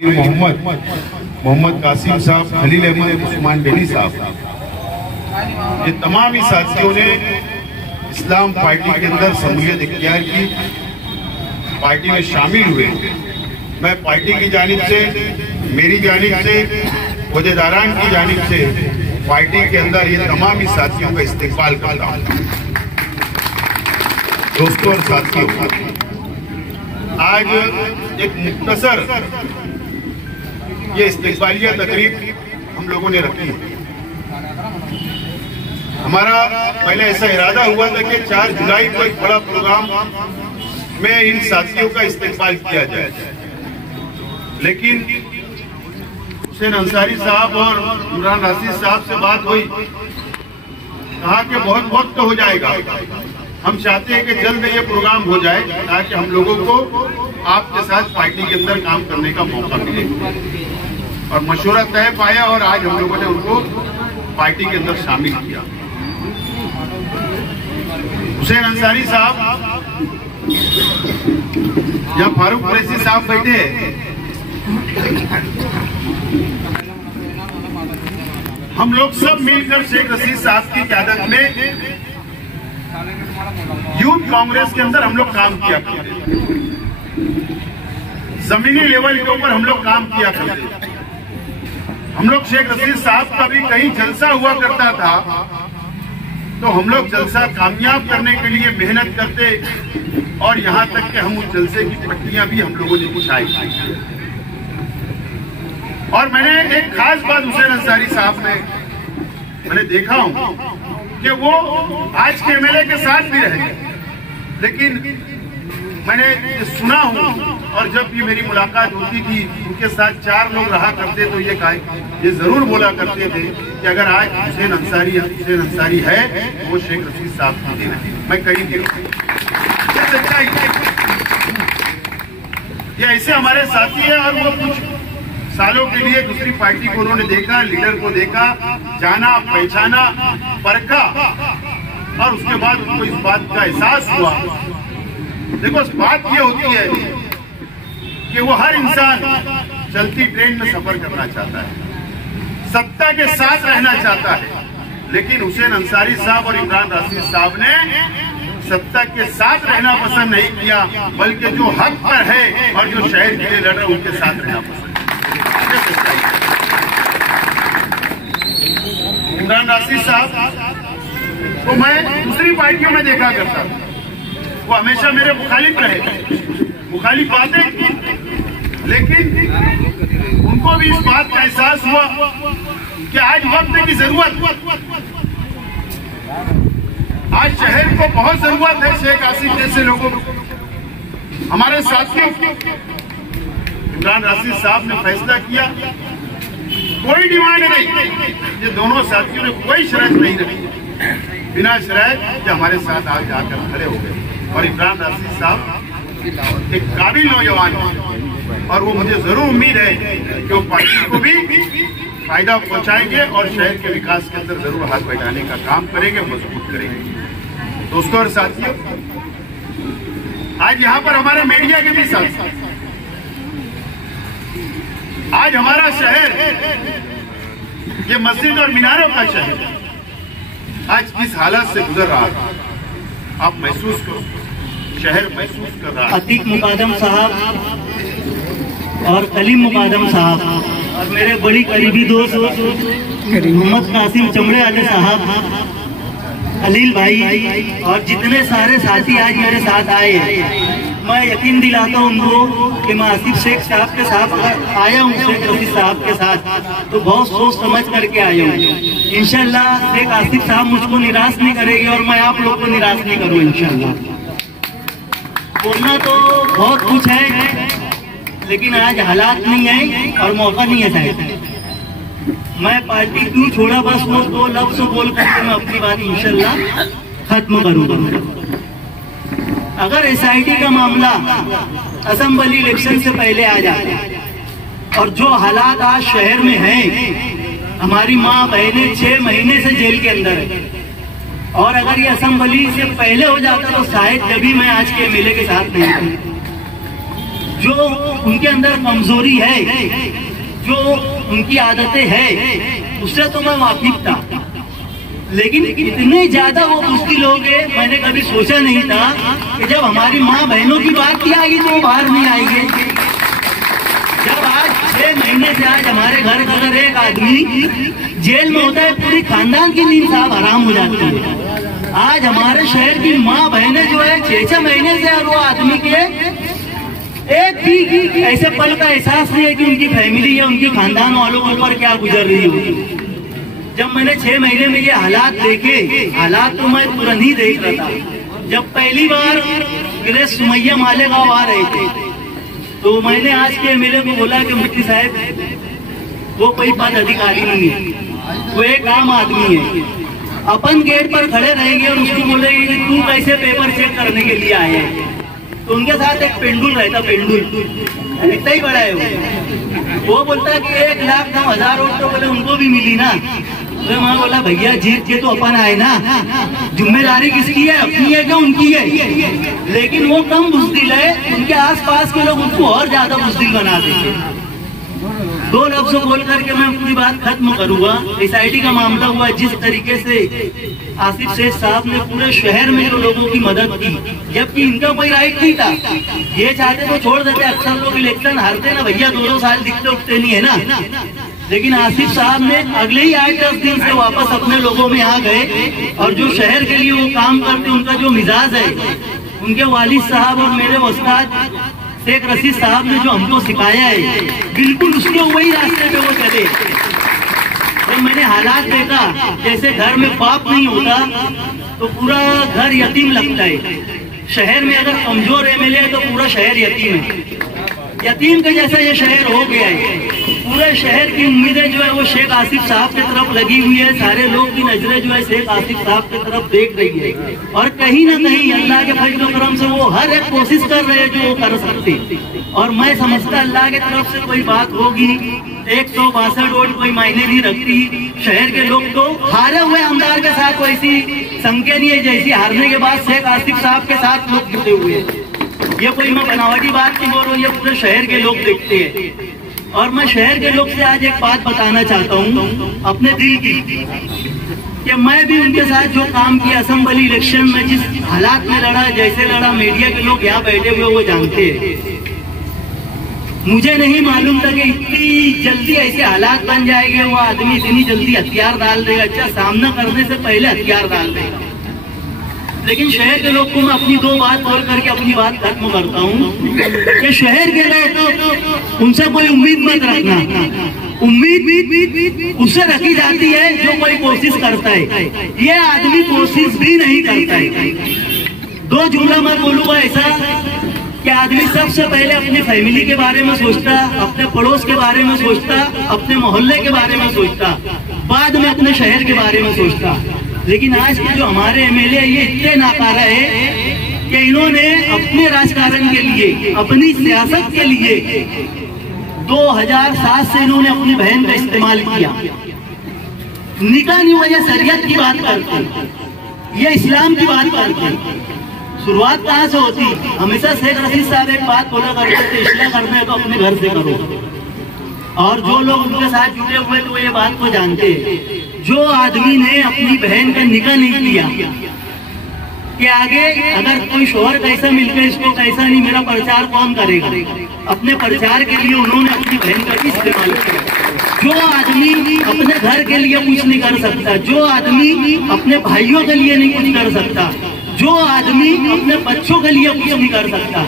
मोहम्मद कासिम साहब, खलील अहमद, उस्मान डेली साहब, ये तमाम ही साथियों ने इस्लाम पार्टी के अंदर शमूलियत इख्तियार की, पार्टी में शामिल हुए। मैं पार्टी की जानिब से, मेरी जानिब से, वज़ीरान की जानिब से पार्टी के अंदर ये तमाम ही साथियों का इस्तेक़बाल करता हूँ। दोस्तों और साथियों, आज एक मुख्तसर ये इस्तेक़बालिया तकरीब हम लोगों ने रखी है। हमारा पहले ऐसा इरादा हुआ था कि 4 जुलाई को एक बड़ा प्रोग्राम में इन साथियों का इस्तेक़बाल किया जाए, लेकिन हुसैन अंसारी साहब और इमरान राशिद साहब से बात हुई, कहा कि बहुत वक्त हो जाएगा, हम चाहते हैं कि जल्द ये प्रोग्राम हो जाए ताकि हम लोगों को आपके साथ पार्टी के अंदर काम करने का मौका मिले। और मशवरा तय पाया और आज हम लोगों ने उनको पार्टी के अंदर शामिल किया। हुसैन अंसारी साहब, जहाँ फारूक कुरैशी साहब बैठे हैं, हम लोग सब मिलकर शेख रशीद साहब की क़यादत में यूथ कांग्रेस के अंदर हम लोग काम किया करते, जमीनी लेवल के ऊपर हम लोग काम किया करते। हम लोग शेख रशीद साहब का भी कहीं जलसा हुआ करता था तो हम लोग जलसा कामयाब करने के लिए मेहनत करते, और यहाँ तक कि हम उस जलसे की पट्टियां भी हम लोगों ने उठाई। और मैंने एक खास बात हुसैन अंसारी साहब में मैंने देखा हूं कि वो आज के एमएलए के साथ भी रहे, लेकिन मैंने सुना हूं और जब भी मेरी मुलाकात होती थी उनके साथ 4 लोग रहा करते तो ये जरूर बोला करते थे कि अगर आज हुसैन अंसारी है वो शेख रशीद साहब की देन है। मैं कहीं भी ये ऐसे हमारे साथी है, और वो कुछ सालों के लिए दूसरी पार्टी को उन्होंने देखा, लीडर को देखा, जाना, पहचाना, परखा, और उसके बाद उनको इस बात का एहसास हुआ। देखो, बात ये होती है कि वो हर इंसान चलती ट्रेन में सफर करना चाहता है, सत्ता के साथ रहना चाहता है, लेकिन हुसैन अंसारी साहब और इमरान राशिद साहब ने सत्ता के साथ रहना पसंद नहीं किया, बल्कि जो हक पर है और जो शहर के लिए लड़ रहे उनके साथ रहना पसंद। इमरान राशिद साहब को मैं दूसरी पार्टियों में देखा करता था, वो हमेशा मेरे मुखालिफ रहे, मुखालिफ बातें की, लेकिन उनको भी इस बात का एहसास हुआ कि आज वक्त की जरूरत, आज शहर को बहुत जरूरत है शेख आसिफ जैसे लोगों को, हमारे साथियों। इमरान राशिद साहब ने फैसला किया, कोई डिमांड नहीं, ये दोनों साथियों ने कोई शर्त नहीं रखी, बिना शर्त कि हमारे साथ आज जाकर खड़े हो गए। और इमरान राशिद साहब एक काबिल नौजवान है, और वो मुझे जरूर उम्मीद है कि वो पार्टी को भी फायदा पहुंचाएंगे और शहर के विकास के अंदर जरूर हाथ बैठाने का काम करेंगे, मजबूत करेंगे। दोस्तों और साथियों, आज यहाँ पर हमारे मीडिया के भी साथ, आज हमारा शहर ये मस्जिद और मीनारों का शहर आज किस हालत से गुजर रहा था, आप महसूस करो, शहर महसूस कर रहा है। अतीक मुकादम साहब और कलीम मुकादम साहब और मेरे बड़ी करीबी दोस्त मोहम्मद कासिम चमड़े वाले साहब, खलील भाई और जितने सारे साथी आज मेरे साथ आए हैं, मैं यकीन दिलाता हूँ उनको कि मैं आसिफ शेख साहब के साथ आया हूँ, शेख रशीद साहब के साथ तो बहुत सोच समझ करके आया हूँ। इंशाल्लाह शेख आसिफ साहब मुझको निराश नहीं करेंगे और मैं आप लोग को निराश नहीं करूँ इंशाल्लाह। बोलना तो बहुत कुछ है, लेकिन आज हालात नहीं है और मौका नहीं है शायद। मैं पार्टी क्यों छोड़ा, बस वो 2 लफ्ज़ बोल करके मैं अपनी बात इंशाल्लाह खत्म करूंगा। अगर एसआईटी का मामला असेंबली इलेक्शन से पहले आ जाए और जो हालात आज शहर में हैं, हमारी माँ बहनें 6 महीने से जेल के अंदर है, और अगर ये असेंबली से पहले हो जाता तो शायद कभी मैं आज के एमएलए के साथ नहीं था। जो उनके अंदर कमजोरी है, जो उनकी आदतें हैं, उससे तो मैं वाकिफ था, लेकिन इतने ज्यादा वो बुज़दिल हो गए, मैंने कभी सोचा नहीं था कि जब हमारी माँ बहनों की बात की आएगी तो वो बाहर नहीं आएंगे। जब आज 6 महीने से आज हमारे घर का अगर एक आदमी जेल में होता है, पूरी खानदान की नींद साहब हराम हो जाती है। आज हमारे शहर की माँ बहनें जो है 6-6 महीने से वो आदमी के एक भी ऐसे पल का एहसास नहीं है कि उनकी फैमिली या उनके खानदान वालों के ऊपर क्या गुजर रही होगी। जब मैंने 6 महीने में ये हालात देखे, हालात तो मैं तुरंत ही देख रहा था। जब पहली बार ग्रेस सुमैया मालेगांव आ रहे थे तो मैंने आज के एमएलए को बोला कि मुफ्ती साहब वो कोई पद अधिकारी नहीं है, वो एक आम आदमी है, अपन गेट पर खड़े रहेंगे और उसको बोलेंगे कि तू कैसे पेपर चेक करने के लिए आया है। तो उनके साथ एक पेंडुल रहता, पेंडुल इतना ही बड़ा है वो बोलता है कि 1,09,000 वोट तो बोले उनको भी मिली ना। तो मैं बोला भैया जीत के तो अपन आए ना, जिम्मेदारी किसकी है, अपनी है क्या उनकी है। लेकिन वो कम बुज़दिल है, उनके आसपास के लोग उनको और ज्यादा बुज़दिल बना देंगे। 2 लफ्ज़ बोल करके मैं अपनी बात खत्म करूंगा। SIT का मामला हुआ, जिस तरीके से आसिफ शेख साहब ने पूरे शहर में जो लोगों की मदद की, जबकि इनका कोई राइट नहीं था। ये चाहते तो छोड़ देते, अक्सर लोग इलेक्शन हारते ना भैया, 2-2 साल दिखते उठते नहीं है ना। लेकिन आसिफ साहब ने अगले ही 8-10 दिन से वापस अपने लोगों में आ गए और जो शहर के लिए वो काम करते, उनका जो मिजाज है, उनके वालिद साहब और मेरे उस्ताद शेख रशीद साहब ने जो हमको सिखाया है, बिल्कुल उसके वही रास्ते पे वो चले। जब मैंने हालात देखा, जैसे घर में बाप नहीं होता तो पूरा घर यतीम लगता है। शहर में अगर कमजोर एमएलए है तो पूरा शहर यतीम है। यतीम के जैसा ये शहर हो गया है। पूरे शहर की उम्मीदें जो है वो शेख आसिफ साहब की तरफ लगी हुई है। सारे लोग की नजरें जो है शेख आसिफ साहब की तरफ देख रही है और कहीं ना कहीं अल्लाह के फजल और करम से वो हर एक कोशिश कर रहे हैं जो वो कर सकते। और मैं समझता अल्लाह की तरफ से कोई बात होगी, 162 वोट कोई मायने नहीं रखती। शहर के लोग तो हारे हुए आमदार के साथ वैसी संख्या नहीं है जैसी हारने के बाद शेख आसिफ साहब के साथ लोग जुटे हुए हैं। ये कोई मैं बनावटी बात नहीं बोल रहा हूँ, ये पूरे शहर के लोग देखते हैं। और मैं शहर के लोग से आज एक बात बताना चाहता हूँ अपने दिल की, कि मैं भी उनके साथ जो काम किया असेंबली इलेक्शन में, जिस हालात में लड़ा, जैसे लड़ा, मीडिया के लोग यहाँ बैठे हुए वो जानते हैं। मुझे नहीं मालूम था कि इतनी जल्दी ऐसे हालात बन जाएंगे, वो आदमी इतनी जल्दी हथियार डाल देगा। अच्छा, सामना करने से पहले हथियार डाल देगा। लेकिन शहर के लोग को मैं अपनी 2 बात बोल करके अपनी बात खत्म करता हूँ कि शहर के लोग, उनसे कोई उम्मीद मत रखना। उम्मीद उससे रखी जाती है जो कोई कोशिश करता है। ये आदमी कोशिश भी नहीं करता है। 2 जुमला मैं बोलूंगा ऐसा कि आदमी सबसे पहले अपनी फैमिली के बारे में सोचता, अपने पड़ोस के बारे में सोचता, अपने मोहल्ले के बारे में सोचता, बाद में अपने शहर के बारे में सोचता। लेकिन आज के जो हमारे एमएलए ये इतने नाकारा है कि इन्होंने अपने राजकारण के लिए, अपनी सियासत के लिए 2007 से इन्होंने अपनी बहन का इस्तेमाल किया। निकाह नहीं हुआ, ये शरीयत की बात करते, ये इस्लाम की बात करते। शुरुआत कहाँ से होती? हमेशा शेख रशीद साहब एक बात बोला करते थे, इस्लाह करना है तो अपने घर से करो। और जो लोग उनके साथ जुड़े हुए तो ये बात को जानते हैं। जो आदमी ने अपनी बहन का निकाह नहीं किया कि आगे अगर कोई शोहर कैसा मिलकर इसको कैसा नहीं, मेरा प्रचार कौन करेगा, अपने प्रचार के लिए उन्होंने अपनी बहन का इस्तेमाल किया। जो आदमी अपने घर के लिए कुछ नहीं कर सकता, जो आदमी अपने भाइयों के लिए नहीं कुछ कर सकता, जो आदमी अपने बच्चों के लिए कुछ नहीं कर सकता,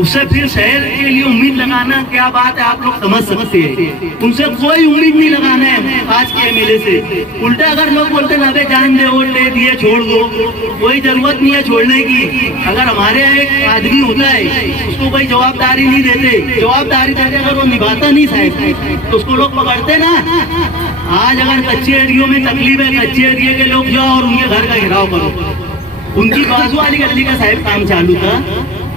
उससे फिर शहर के लिए उम्मीद लगाना क्या बात है, आप लोग समझ सकते हैं। उनसे कोई उम्मीद नहीं लगाना है आज के एमएलए से। उल्टा अगर लोग बोलते ना जान दे, वोट ले दिए, छोड़ दो, कोई जरूरत नहीं है छोड़ने की। अगर हमारे यहाँ एक आदमी होता है उसको कोई जवाबदारी नहीं देते, जवाबदारी देते अगर वो निभाता नहीं साहब तो उसको लोग पकड़ते ना। आज अगर कच्चे एरियो में तकलीफ है, कच्चे एरिया के लोग जाओ और उनके घर का घेराव करो। उनकी बाजू वाली गली का साहब काम चालू था,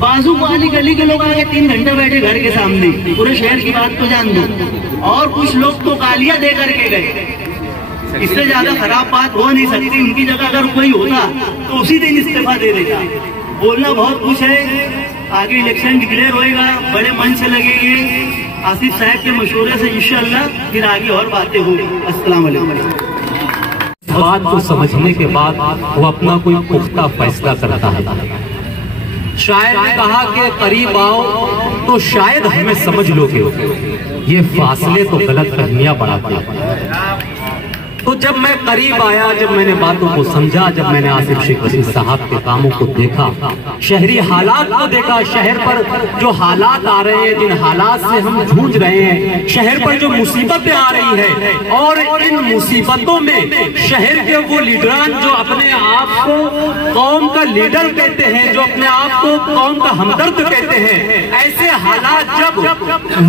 बाजू वाली गली के लोग आगे 3 घंटे बैठे घर के सामने। पूरे शहर की बात तो जान दो। और कुछ लोग तो गालियां दे करके गए। इससे ज्यादा खराब बात हो नहीं सकती। उनकी जगह अगर कोई होता तो उसी दिन इस्तीफा दे देगा। बोलना बहुत कुछ है, आगे इलेक्शन डिक्लेयर होएगा, बड़े मन से लगेंगे, आसिफ साहब के मशवरे से इंशाअल्लाह फिर आगे और बातें होंगी। अस्सलाम वालेकुम। बात को समझने के बाद वो अपना कोई पुख्ता फैसला करता है। शायर ने कहा कि करीब आओ तो शायद हमें समझ लोगे, ये फासले तो गलत फहमियां बढ़ाते हैं। तो जब मैं करीब आया, जब मैंने बातों को समझा, जब मैंने आसिफ शेख रशीद साहब के कामों को देखा, शहरी हालात को देखा, शहर पर जो हालात आ रहे हैं, जिन हालात से हम जूझ रहे हैं, शहर पर जो मुसीबतें आ रही है, और इन मुसीबतों में शहर के वो लीडरान जो अपने आप को कौम का लीडर कहते हैं, जो अपने आप को कौम का हमदर्द कहते हैं, ऐसे हालात जब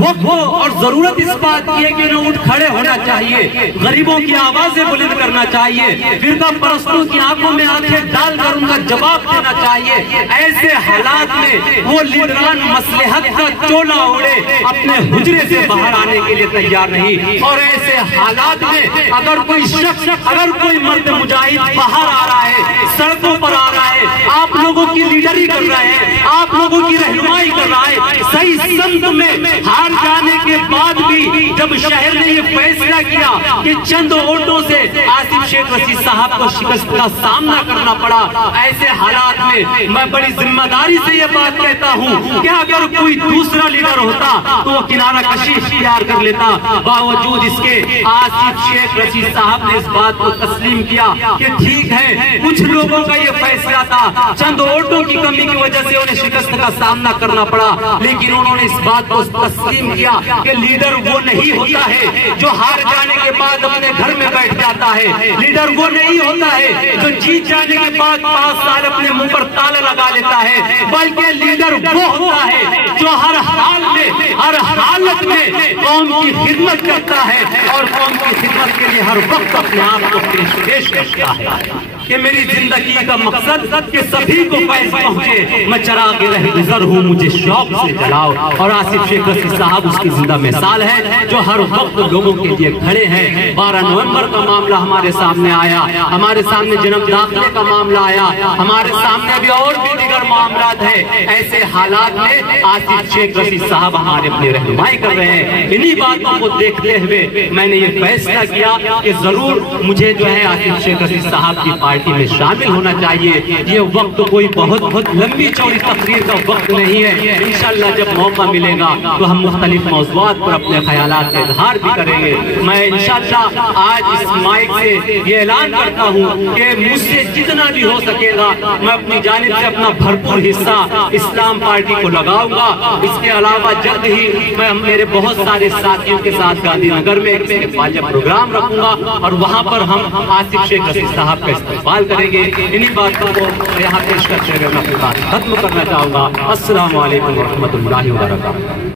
वक्त हो और जरूरत इस बात की है कि उन्हें उठ खड़े होना चाहिए, गरीबों की आवाजें बुलंद करना चाहिए, फिरका परस्तों की आंखों में आंखें डालकर उनका जवाब देना चाहिए, ऐसे हालात में वो लीडरान मसलहत का चोला ओढ़े अपने हुजरे से बाहर आने के लिए तैयार नहीं। और ऐसे हालात में अगर कोई शख्स, अगर कोई मर्द मुजाहिद बाहर आ रहा है, सड़कों पर आ रहा है, आप लोगों की लीडरी कर रहा है, आप लोगों की रहनुमाई कर रहा है, सही संत में हार जाने के बाद भी जब शहर ने ये फैसला किया कि चंद वोटों से आसिफ शेख रशीद साहब को शिकस्त का सामना करना पड़ा, ऐसे हालात में मैं बड़ी जिम्मेदारी से ये बात कहता हूँ कि अगर कोई दूसरा लीडर होता तो वो किनारा कशी इख्तियार कर लेता। बावजूद इसके आसिफ शेख रशीद साहब ने इस बात को तस्लीम किया कि ठीक है, कुछ लोगों का ये फैसला था, चंद वोटों की कमी की वजह से उन्हें शिकस्त का सामना करना पड़ा, लेकिन उन्होंने इस बात को तस्लीम किया कि लीडर वो नहीं होता है जो हार जाने के बाद अपने घर में बैठ जाता है, लीडर वो नहीं होता है जो जीत जाने के बाद 5 साल अपने मुंह पर ताला लगा लेता है, बल्कि लीडर वो होता है जो हर हाल में, हर हालत में कौम की खिदमत करता है और कौम की खिदमत के लिए हर वक्त अपने आप को पेश करता है कि मेरी जिंदगी का मकसद कि सभी को फैज़ पहुंचे, मैं चराग़ रहगुज़र हूँ, मुझे शौक से जलाओ। और आसिफ शेख रशीद साहब उसकी जिंदा मिसाल है जो हर वक्त लोगों के लिए खड़े हैं। 12 नवंबर का मामला हमारे सामने आया, हमारे सामने जन्म दाखिले का मामला आया, हमारे सामने अभी और भी दीगर मामलात है। ऐसे हालात में आसिफ शेख रशीद साहब हमारे अपनी रहनुमाई कर रहे हैं। इन्हीं बातों को देखते हुए मैंने ये फैसला किया कि जरूर मुझे जो है आसिफ शेख रशीद साहब की पार्टी में शामिल होना चाहिए। ये वक्त कोई बहुत लंबी चौड़ी तकरीर का वक्त नहीं है। इंशाअल्लाह जब मौका मिलेगा तो हम मुख्तलिफ मौज़ूआत पर अपने ख्यालात का इजहार भी करेंगे। मैं इंशाअल्लाह आज इस माइक से ये ऐलान करता हूँ कि मुझसे जितना भी हो सकेगा मैं अपनी जानिब से अपना भरपूर हिस्सा इस्लाम पार्टी को लगाऊंगा। इसके अलावा जल्द ही मैं मेरे बहुत सारे साथियों के साथ गांधीनगर में एक बाजा प्रोग्राम रखूंगा और वहाँ पर हम आसिफ शेख रशीद साहब का इस्तेमाल करेंगे। इन्हीं बातों को यहाँ पेश करते हुए मैं अपनी बात खत्म करना चाहूंगा। अस्सलाम वालेकुम व रहमतुल्लाहि व बरकातहू।